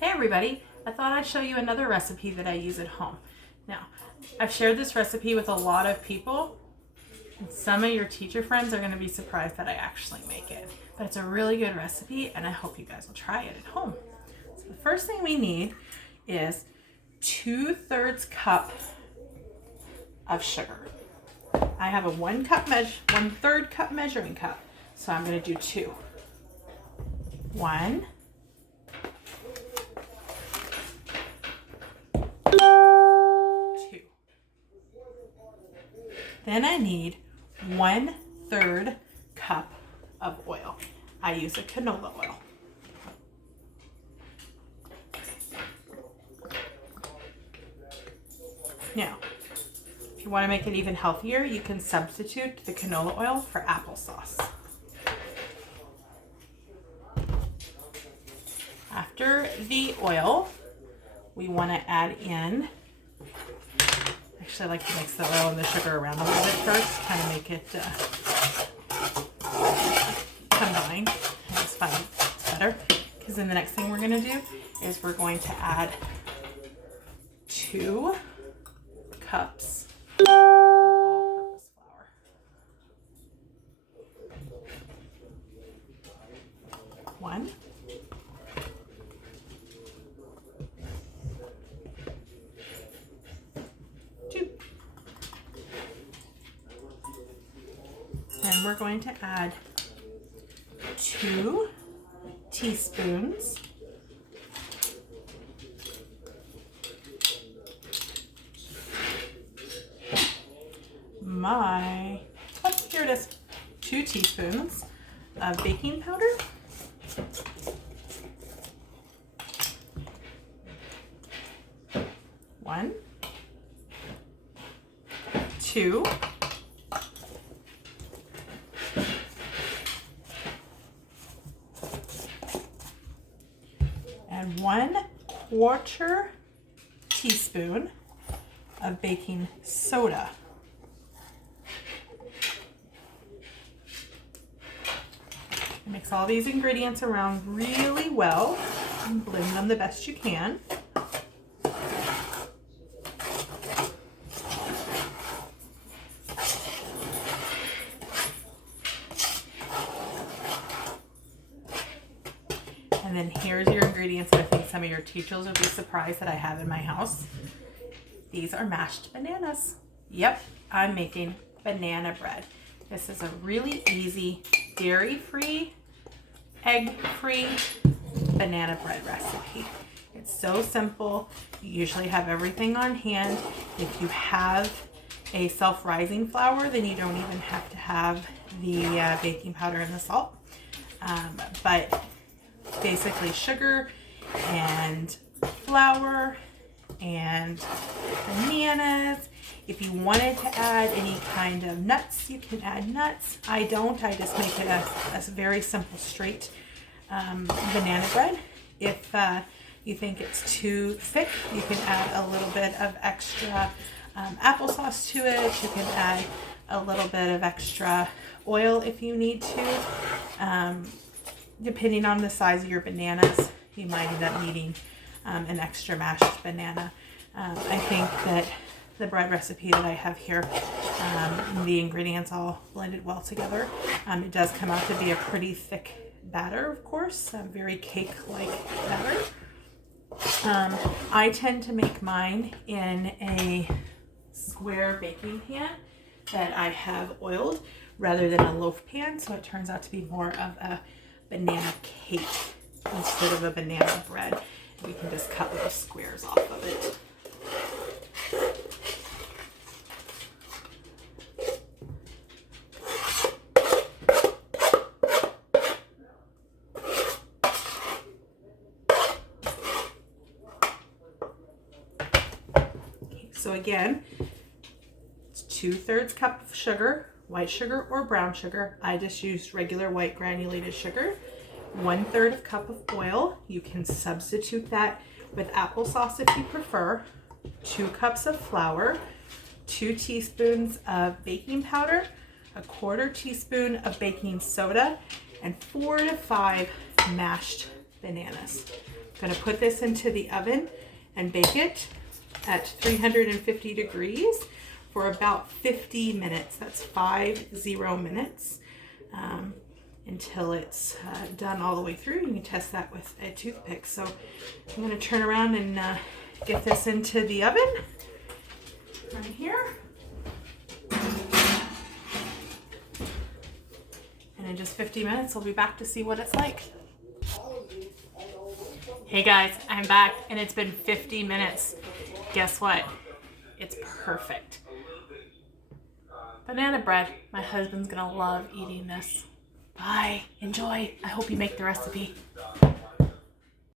Hey everybody, I thought I'd show you another recipe that I use at home. Now, I've shared this recipe with a lot of people, and some of your teacher friends are going to be surprised that I actually make it. But it's a really good recipe, and I hope you guys will try it at home. So the first thing we need is 2/3 cup of sugar. I have a 1/3 cup measuring cup, so I'm going to do 2. 1, 2. Then I need 1/3 cup of oil. I use a canola oil. Now, if you want to make it even healthier, you can substitute the canola oil for applesauce. After the oil, we want to add in, actually I like to mix the oil and the sugar around a little bit first, kind of make it combine. It's fun, it's better, because then the next thing we're going to do is we're going to add 2 cups of all-purpose flour. 1, 2. And we're going to add 2 teaspoons here it is, 2 teaspoons of baking powder. 1, 2, and 1/4 teaspoon of baking soda. Mix all these ingredients around really well and blend them the best you can. And then here's your ingredients that I think some of your teachers will be surprised that I have in my house. These are mashed bananas. Yep, I'm making banana bread. This is a really easy dairy-free, egg-free banana bread recipe. It's so simple. You usually have everything on hand. If you have a self-rising flour, then you don't even have to have the baking powder and the salt. But basically sugar and flour and bananas. If you wanted to add any kind of nuts, you can add nuts. I don't. I just make it a very simple, straight banana bread. If you think it's too thick, you can add a little bit of extra applesauce to it. You can add a little bit of extra oil if you need to. Depending on the size of your bananas, you might end up needing an extra mashed banana. I think that the bread recipe that I have here, the ingredients all blended well together. It does come out to be a pretty thick batter, of course, a very cake-like batter. I tend to make mine in a square baking pan that I have oiled rather than a loaf pan, so it turns out to be more of a banana cake instead of a banana bread. We can just cut little squares off of it. So again, it's 2/3 cup of sugar, white sugar or brown sugar. I just used regular white granulated sugar. 1/3 cup of oil. You can substitute that with applesauce if you prefer. 2 cups of flour, 2 teaspoons of baking powder, 1/4 teaspoon of baking soda, and 4 to 5 mashed bananas. I'm gonna put this into the oven and bake it at 350 degrees for about 50 minutes. That's 50 minutes until it's done all the way through. You can test that with a toothpick. So I'm gonna turn around and get this into the oven right here. And in just 50 minutes, we'll be back to see what it's like. Hey guys, I'm back and it's been 50 minutes. Guess what? It's perfect. Banana bread. My husband's gonna love eating this. Bye. Enjoy. I hope you make the recipe.